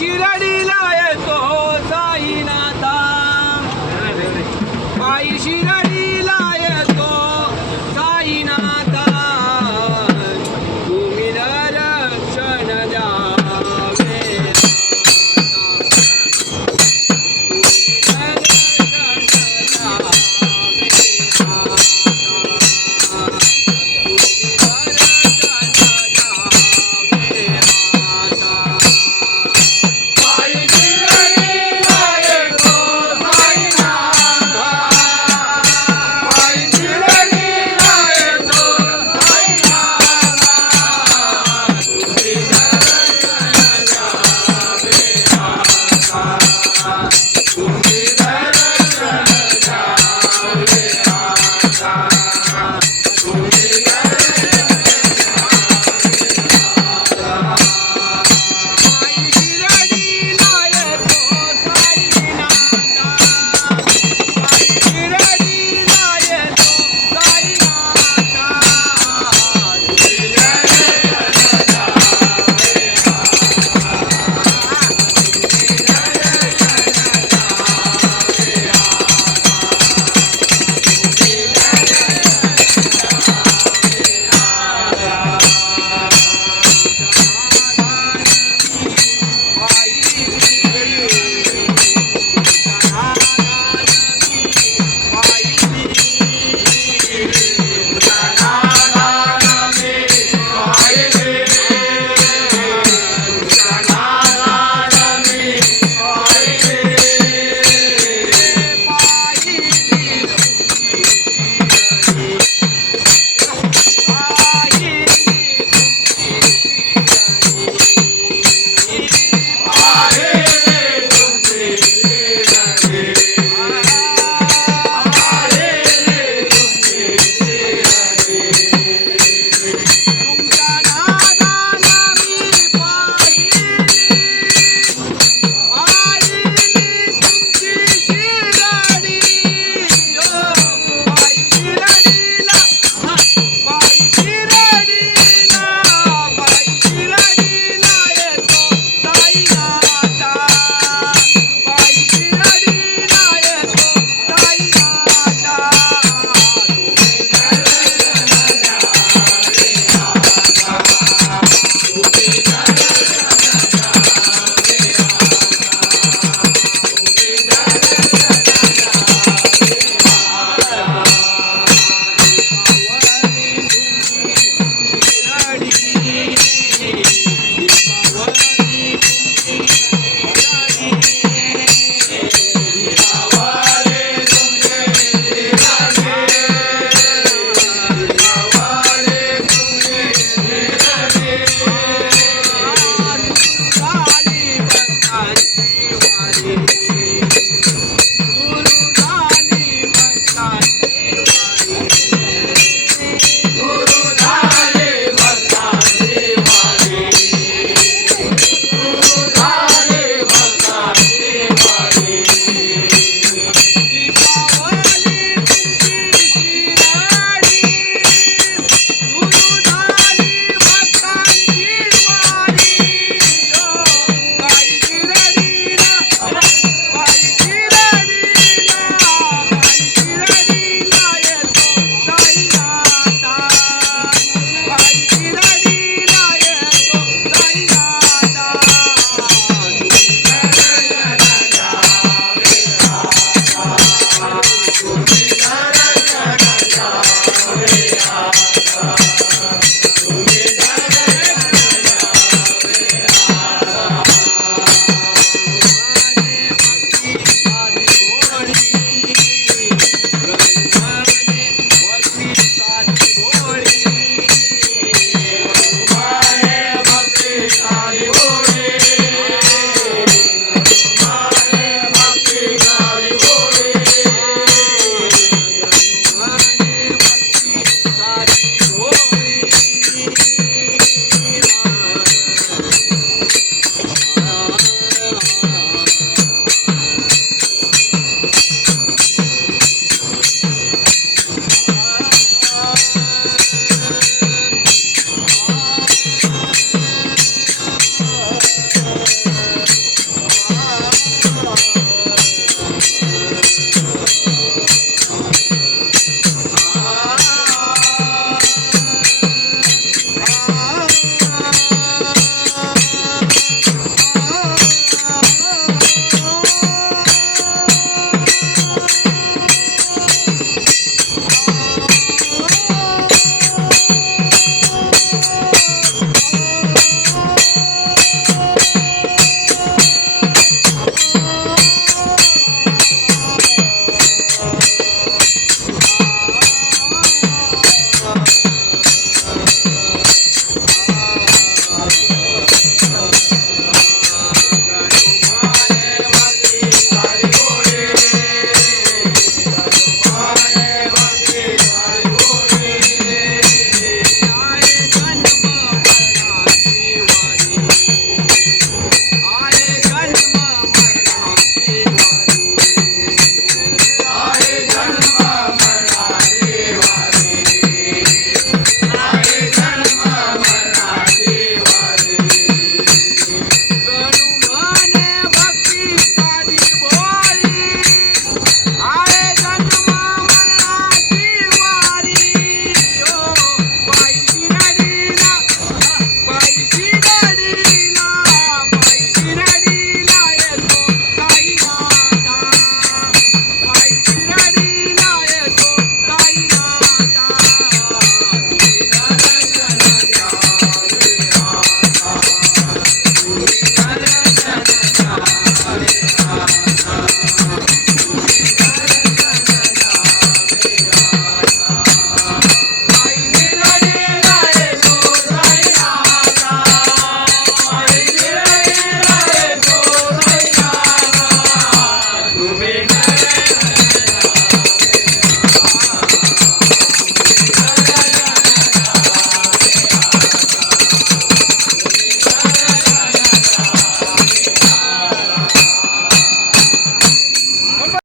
you later.